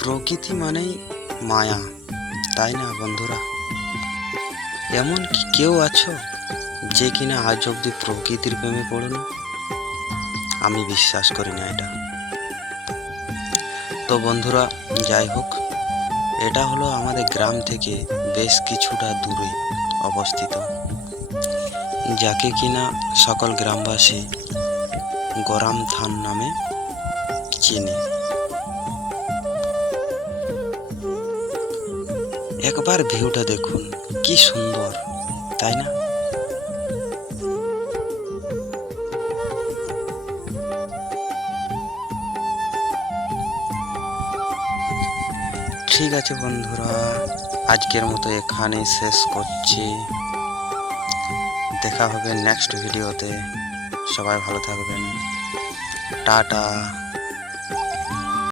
প্রকৃতি মানেই মায়া, তাই না বন্ধুরা? এমন কি কেউ আছো যে কিনা আজ অব্দি প্রকৃতির প্রেমে পড়োনি? আমি বিশ্বাস করি না এটা। তো বন্ধুরা, যাই হোক, এটা হলো আমাদের গ্রাম থেকে বেশ কিছুটা দূরে অবস্থিত, যাকে কিনা সকল গ্রামবাসী গরম থান নামে চেনে। একবার ভিউটা দেখুন, কি সুন্দর, তাই না? ঠিক আছে বন্ধুরা, আজকের মতো এখানে শেষ করছি। দেখা হবে নেক্সট ভিডিওতে। সবাই ভালো থাকবেন। টাটা।